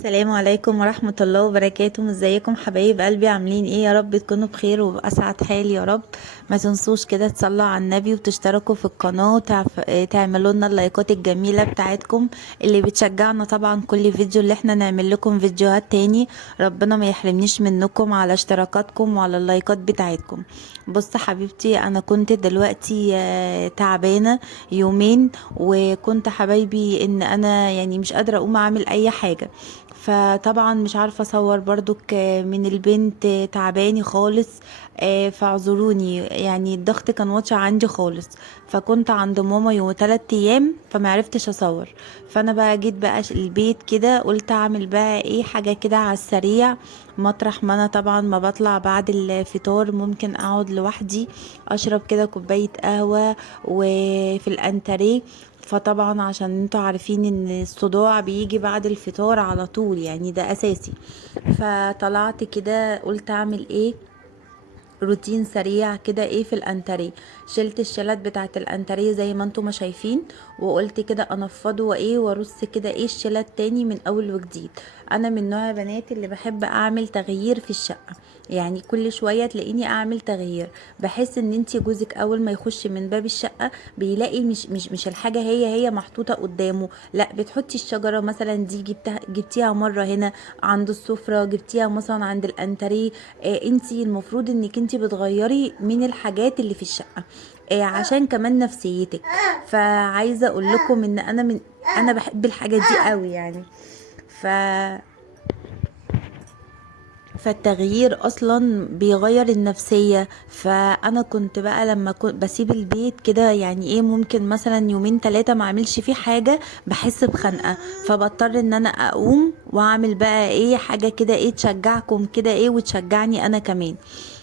السلام عليكم ورحمة الله وبركاته. ازيكم حبايب قلبي؟ عاملين ايه؟ يا رب تكونوا بخير وبأسعد حال يا رب. ما تنسوش كده تصلوا على النبي وتشتركوا في القناة تعملوا لنا اللايكات الجميلة بتاعتكم اللي بتشجعنا طبعا كل فيديو اللي احنا نعمل لكم فيديوهات تاني. ربنا ما يحرمنيش منكم على اشتراكاتكم وعلى اللايكات بتاعتكم. بص حبيبتي، انا كنت دلوقتي تعبانة يومين، وكنت حبايبي ان انا يعني مش قادرة اقوم اعمل اي حاجة. فطبعا مش عارفة اصور برضك من البنت تعباني خالص. فاعذروني، يعني الضغط كان واطي عندي خالص. فكنت عند ماما يوم 3 ايام فمعرفتش اصور. فانا بقى جيت بقى البيت كده، قلت اعمل بقى ايه حاجة كده على السريع. مطرح ما انا طبعا ما بطلع بعد الفطار ممكن اقعد لوحدي اشرب كده كوباية قهوة وفي الانتريه. فطبعا عشان انتوا عارفين ان الصداع بيجي بعد الفطار على طول، يعني ده اساسي. فطلعت كده قلت اعمل ايه، روتين سريع كده ايه في الانتريه. شلت الشلت بتاعت الانتريه زي ما انتم ما شايفين، وقلت كده انفضه وايه وارص كده ايه الشلت تاني من اول وجديد. انا من نوع بنات اللي بحب اعمل تغيير في الشقه، يعني كل شويه تلاقيني اعمل تغيير. بحس ان انتي جوزك اول ما يخش من باب الشقه بيلاقي مش الحاجه هي محطوطه قدامه، لا بتحطي الشجره مثلا دي جبتيها مره هنا عند السفره، جبتيها مثلا عند الانتريه. انتي المفروض انك انتي بتغيري من الحاجات اللي في الشقة عشان كمان نفسيتك. فعايزة اقول لكم ان انا بحب الحاجة دي قوي يعني. ف فالتغيير اصلا بيغير النفسية. فانا كنت بقى لما كنت بسيب البيت كده يعني ايه ممكن مثلا يومين 3 ما اعملش فيه حاجة، بحس بخنقة. فبضطر ان انا اقوم واعمل بقى ايه حاجة كده ايه تشجعكم كده ايه وتشجعني انا كمان.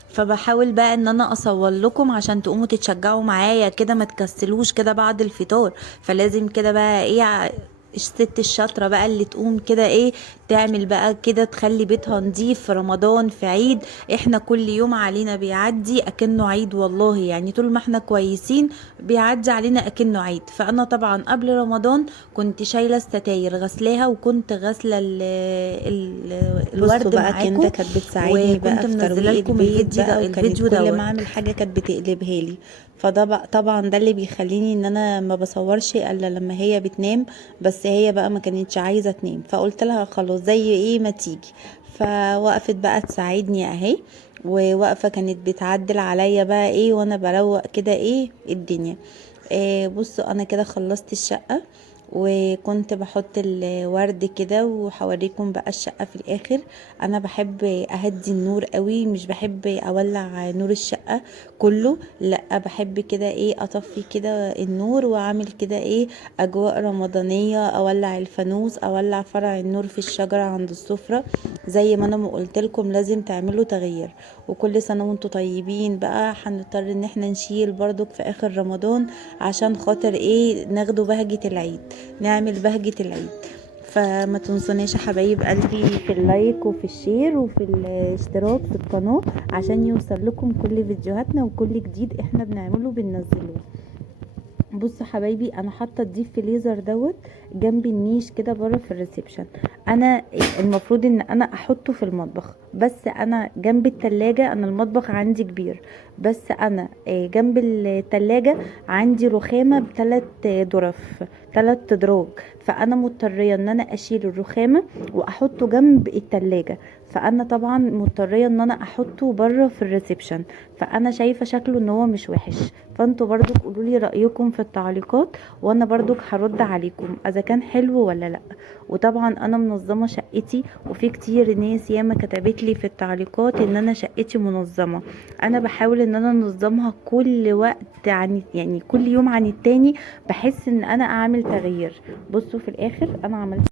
فبحاول بقى ان انا اصور لكم عشان تقوموا تتشجعوا معايا كده، ما تكسلوش كده بعد الفطار. فلازم كده بقى ايه الست الشاطرة بقى اللي تقوم كده ايه تعمل بقى كده تخلي بيتها نضيف في رمضان في عيد. احنا كل يوم علينا بيعدي اكنه عيد والله، يعني طول ما احنا كويسين بيعدي علينا اكنه عيد. فانا طبعا قبل رمضان كنت شايلة الستاير غسلاها، وكنت غسلة بصوا الورد بقى معاكم، كندا كانت بتساعدني وكنت بقى في منزله ترويق لكم البيت بقى، وكانت الفيديو كل ما دوت. اعمل حاجة كانت بتقلبها لي. فده بقى طبعا ده اللي بيخليني ان انا ما بصورش الا لما هي بتنام. بس هي بقى ما كانتش عايزة تنام، فقلت لها خلاص زي ايه ما تيجي. فوقفت بقى تساعدني اهي، ووقفة كانت بتعدل عليا بقى ايه وانا بروق كده ايه الدنيا. بصوا انا كده خلصت الشقة، وكنت بحط الورد كده، وهوريكم بقى الشقة في الاخر. انا بحب اهدي النور قوي، مش بحب اولع نور الشقة كله، لا بحب كده ايه اطفي كده النور واعمل كده ايه اجواء رمضانية، اولع الفانوس، اولع فرع النور في الشجرة عند السفرة. زي ما انا ما قلت لكم لازم تعملوا تغيير. وكل سنة وانتم طيبين بقى، هنضطر ان احنا نشيل برضك في اخر رمضان عشان خاطر ايه ناخدوا بهجة العيد، نعمل بهجة العيد. فما تنسوناش يا حبايب قلبي في اللايك وفي الشير وفي الاشتراك في القناة عشان يوصل لكم كل فيديوهاتنا وكل جديد احنا بنعمله بننزله. بصوا حبايبي، انا حاطه الديب فريزر دوت جنب النيش كده بره في الريسبشن. انا المفروض ان انا احطه في المطبخ، بس انا جنب التلاجة، انا المطبخ عندي كبير، بس انا جنب التلاجة عندي رخامة بثلاث ظرف، 3 ادراج. فانا مضطريه ان انا اشيل الرخامه واحطه جنب التلاجة. فانا طبعا مضطريه ان انا احطه بره في الريسبشن. فانا شايفه شكله ان هو مش وحش. فانتوا برضو قولوا لي رايكم في التعليقات، وانا برضو هرد عليكم اذا كان حلو ولا لا. وطبعا انا منظمه شقتي، وفي كتير ناس ياما كتبت لي في التعليقات ان انا شقتي منظمه. انا بحاول ان انا انظمها كل وقت عن يعني كل يوم عن التاني، بحس ان انا اعمل تغيير. بصوا في الاخر انا عملت